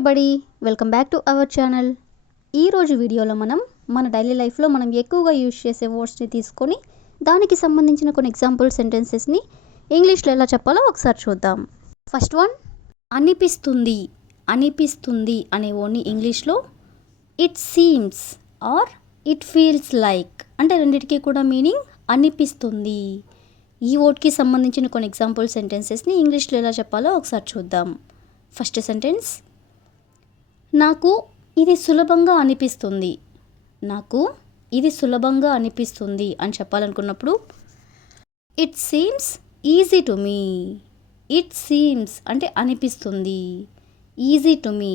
Everybody, welcome back to our channel. ఈరోజు వీడియోలో మన డైలీ లైఫ్లో మనం ఎక్కువగా యూజ్ చేసే వర్డ్స్ని తీసుకొని దానికి సంబంధించిన కొన్ని ఎగ్జాంపుల్ సెంటెన్సెస్ని ఇంగ్లీష్లో ఎలా చెప్పాలో ఒకసారి చూద్దాం. ఫస్ట్ వన్, అనిపిస్తుంది. అనిపిస్తుంది అనే వర్డ్ని ఇంగ్లీష్లో it seems or it feels like, అంటే రెండింటికి కూడా మీనింగ్ అనిపిస్తుంది. ఈ వర్డ్కి సంబంధించిన కొన్ని ఎగ్జాంపుల్ సెంటెన్సెస్ని ఇంగ్లీష్లో ఎలా చెప్పాలో ఒకసారి చూద్దాం. ఫస్ట్ సెంటెన్స్, నాకు ఇది సులభంగా అనిపిస్తుంది. నాకు ఇది సులభంగా అనిపిస్తుంది అని చెప్పాలనుకున్నప్పుడు it seems easy to me. It seems అంటే అనిపిస్తుంది, ఈజీ టు మీ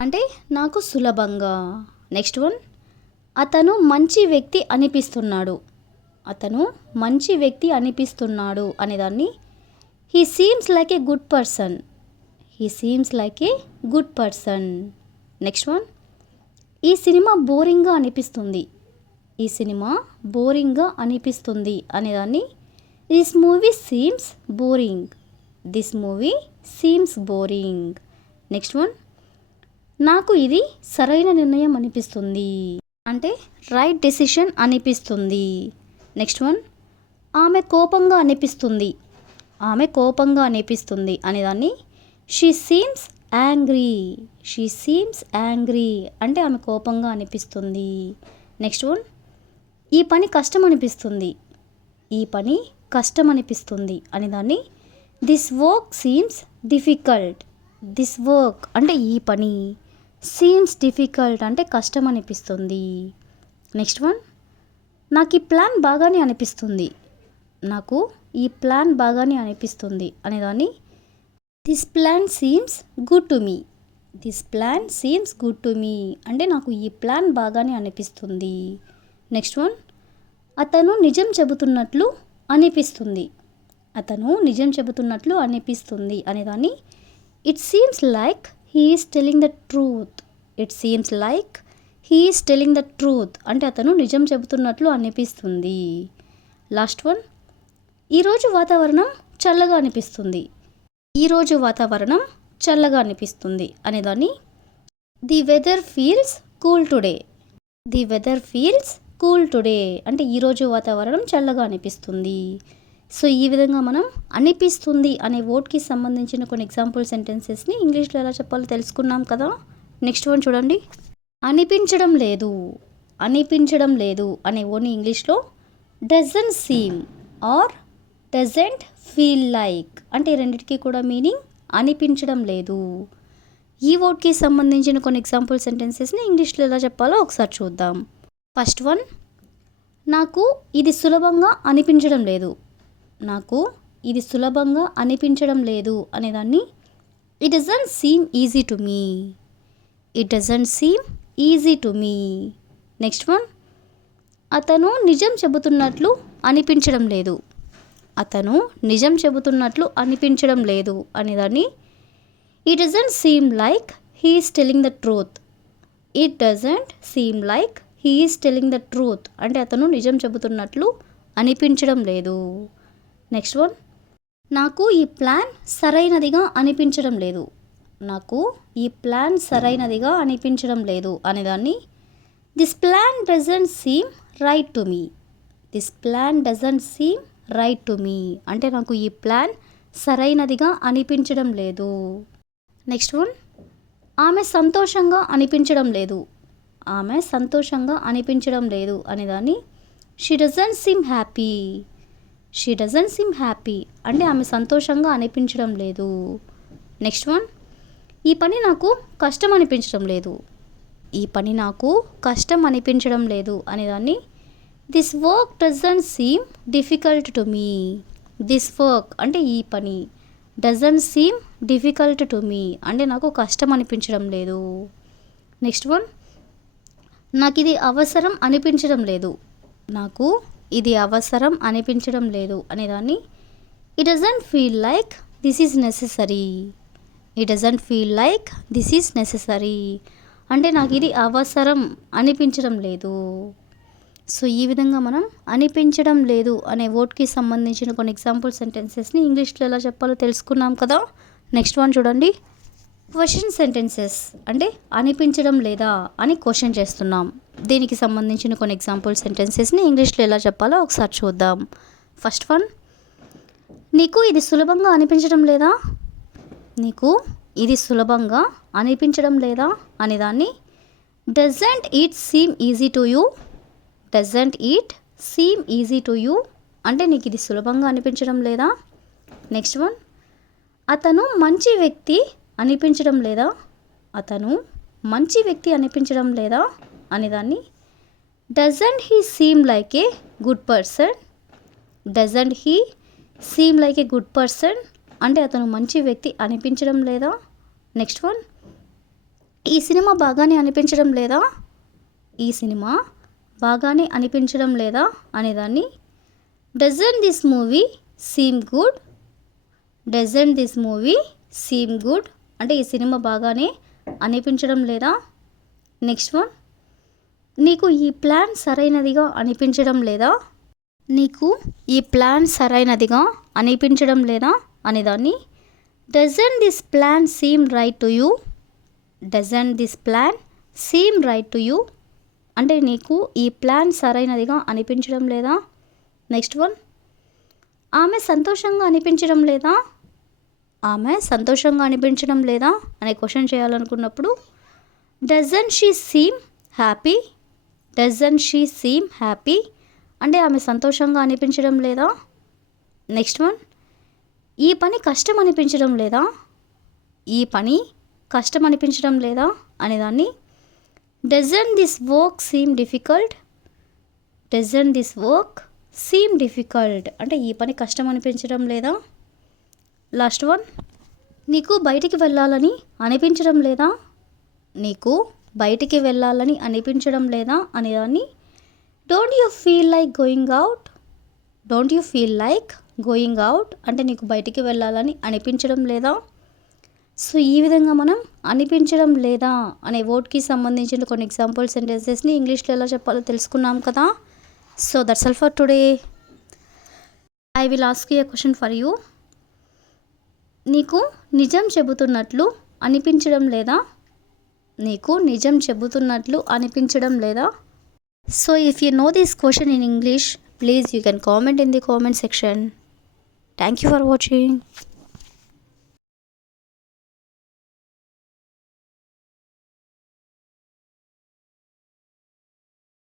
అంటే నాకు సులభంగా. నెక్స్ట్ వన్, అతను మంచి వ్యక్తి అనిపిస్తున్నాడు. అతను మంచి వ్యక్తి అనిపిస్తున్నాడు అనేదాన్ని he seems like a good person. He seems like a good person. Next one, ఈ సినిమా బోరింగ్గా అనిపిస్తుంది. ఈ సినిమా బోరింగ్గా అనిపిస్తుంది అనేదాన్ని this movie seems boring. This movie seems boring. Next one, నాకు ఇది సరైన నిర్ణయం అనిపిస్తుంది, అంటే రైట్ డెసిషన్ అనిపిస్తుంది. నెక్స్ట్ వన్, ఆమె కోపంగా అనిపిస్తుంది. ఆమె కోపంగా అనిపిస్తుంది అనేదాన్ని she seems angry. She seems angry అంటే ఆమె కోపంగా అనిపిస్తుంది. నెక్స్ట్ వన్, ఈ పని కష్టం అనిపిస్తుంది. ఈ పని కష్టం అనిపిస్తుంది అనేదాన్ని this work seems difficult. This work అంటే ఈ పని, సీమ్స్ డిఫికల్ట్ అంటే కష్టం అనిపిస్తుంది. నెక్స్ట్ వన్, నాకు ఈ ప్లాన్ బాగానే అనిపిస్తుంది. నాకు ఈ ప్లాన్ బాగానే అనిపిస్తుంది అనేదాన్ని this plan seems good to me. This plan seems good to me అంటే నాకు ఈ ప్లాన్ బాగానే అనిపిస్తుంది. నెక్స్ట్ వన్, అతను నిజం చెబుతున్నట్లు అనిపిస్తుంది. అతను నిజం చెబుతున్నట్లు అనిపిస్తుంది అనేదాన్ని it seems like he is telling the truth. It seems like he is telling the truth అంటే అతను నిజం చెబుతున్నట్లు అనిపిస్తుంది. లాస్ట్ వన్, ఈరోజు వాతావరణం చల్లగా అనిపిస్తుంది. ఈరోజు వాతావరణం చల్లగా అనిపిస్తుంది అనేదాన్ని the weather feels cool today. The weather feels cool today అంటే ఈరోజు వాతావరణం చల్లగా అనిపిస్తుంది. సో ఈ విధంగా మనం అనిపిస్తుంది అనే వర్డ్కి సంబంధించిన కొన్ని ఎగ్జాంపుల్ సెంటెన్సెస్ని ఇంగ్లీష్లో ఎలా చెప్పాలో తెలుసుకున్నాం కదా. నెక్స్ట్ వన్ చూడండి, అనిపించడం లేదు. అనిపించడం లేదు అనే వర్డ్ని ఇంగ్లీష్లో doesn't seem or doesn't feel like, అంటే రెండింటికి కూడా మీనింగ్ అనిపించడం లేదు. ఈ వర్డ్కి సంబంధించిన కొన్ని ఎగ్జాంపుల్ సెంటెన్సెస్ని ఇంగ్లీష్లో ఎలా చెప్పాలో ఒకసారి చూద్దాం. ఫస్ట్ వన్, నాకు ఇది సులభంగా అనిపించడం లేదు. నాకు ఇది సులభంగా అనిపించడం లేదు అనేదాన్ని it doesn't seem easy to me. It doesn't seem easy to me. Next one, అతను నిజం చెబుతున్నట్లు అనిపించడం లేదు. అతను నిజం చెబుతున్నట్లు అనిపించడం లేదు అనేదాన్ని it doesn't seem like he is telling the truth. It doesn't seem like he is telling the truth అంటే అతను నిజం చెబుతున్నట్లు అనిపించడం లేదు. నెక్స్ట్ వన్, నాకు ఈ ప్లాన్ సరైనదిగా అనిపించడం లేదు. నాకు ఈ ప్లాన్ సరైనదిగా అనిపించడం లేదు అనేదాన్ని this plan doesn't seem right to me. This plan doesn't seem right to me అంటే నాకు ఈ ప్లాన్ సరైనదిగా అనిపించడం లేదు. నెక్స్ట్ వన్, ఆమె సంతోషంగా అనిపించడం లేదు. ఆమె సంతోషంగా అనిపించడం లేదు అనేదాన్ని she doesn't seem happy. She doesn't seem happy అంటే ఆమె సంతోషంగా అనిపించడం లేదు. నెక్స్ట్ వన్, ఈ పని నాకు కష్టం అనిపించడం లేదు. ఈ పని నాకు కష్టం అనిపించడం లేదు అనేదాన్ని this work doesn't seem difficult to me. This work అంటే ఈ పని, doesn't seem difficult to me అంటే నాకు కష్టం అనిపించడం లేదు. నెక్స్ట్ వన్, నాకు ఇది అవసరం అనిపించడం లేదు. నాకు ఇది అవసరం అనిపించడం లేదు అనేదాన్ని it doesn't feel like this is necessary. It doesn't feel like this is necessary అంటే నాకు ఇది అవసరం అనిపించడం లేదు. సో ఈ విధంగా మనం అనిపించడం లేదు అనే వర్డ్కి సంబంధించిన కొన్ని ఎగ్జాంపుల్ సెంటెన్సెస్ని ఇంగ్లీష్లో ఎలా చెప్పాలో తెలుసుకున్నాం కదా. నెక్స్ట్ వన్ చూడండి, క్వశ్చన్ సెంటెన్సెస్ అంటే అనిపించడం లేదా అని క్వశ్చన్ చేస్తున్నాం. దీనికి సంబంధించిన కొన్ని ఎగ్జాంపుల్ సెంటెన్సెస్ని ఇంగ్లీష్లో ఎలా చెప్పాలో ఒకసారి చూద్దాం. ఫస్ట్ వన్, నీకు ఇది సులభంగా అనిపించడం లేదా? నీకు ఇది సులభంగా అనిపించడం లేదా అనేదాన్ని doesn't it seem easy to you? Doesn't it seem easy to you అంటే నీకు ఇది సులభంగా అనిపించడం లేదా? నెక్స్ట్ వన్, అతను మంచి వ్యక్తి అనిపించడం లేదా? అతను మంచి వ్యక్తి అనిపించడం లేదా అనేదాన్ని doesn't he seem like a good person? Doesn't he seem like a good person అంటే అతను మంచి వ్యక్తి అనిపించడం లేదా? నెక్స్ట్ వన్, ఈ సినిమా బాగానే అనిపించడం లేదా? ఈ సినిమా బాగానే అనిపించడం లేదా అనేదాన్ని doesn't this movie seem good? Doesn't this movie seem good అంటే ఈ సినిమా బాగానే అనిపించడం లేదా? నెక్స్ట్ వన్, నీకు ఈ ప్లాన్ సరైనదిగా అనిపించడం లేదా? నీకు ఈ ప్లాన్ సరైనదిగా అనిపించడం లేదా అనేదాన్ని doesn't this plan seem right to you? Doesn't this plan seem right to you అంటే నీకు ఈ ప్లాన్ సరైనదిగా అనిపించడం లేదా? నెక్స్ట్ వన్, ఆమె సంతోషంగా అనిపించడం లేదా? ఆమె సంతోషంగా అనిపించడం లేదా అనే క్వశ్చన్ చేయాలనుకున్నప్పుడు doesn't she seem happy? Doesn't she seem happy అంటే ఆమె సంతోషంగా అనిపించడం లేదా? నెక్స్ట్ వన్, ఈ పని కష్టం అనిపించడం లేదా? ఈ పని కష్టం అనిపించడం లేదా అనేదాన్ని doesn't this work seem difficult? Doesn't this work seem difficult అంటే ఈ పని కష్టం అనిపించడం లేదా? లాస్ట్ వన్, నీకు బయటికి వెళ్ళాలని అనిపించడం లేదా? నీకు బయటికి వెళ్ళాలని అనిపించడం లేదా అనేదాన్ని don't you feel like going out? Don't you feel like going out అంటే నీకు బయటికి వెళ్ళాలని అనిపించడం లేదా? సో ఈ విధంగా మనం అనిపించడం లేదా అనే వర్డ్కి సంబంధించిన కొన్ని ఎగ్జాంపుల్ సెంటెన్సెస్ని ఇంగ్లీష్లో ఎలా చెప్పాలో తెలుసుకున్నాం కదా. So that's all for today. I will ask you a question for you. నీకు నిజం చెబుతున్నట్లు అనిపించడం లేదా? నీకు నిజం చెబుతున్నట్లు అనిపించడం లేదా? So if you know this question in English, please you can comment in the comment section. Thank you for watching.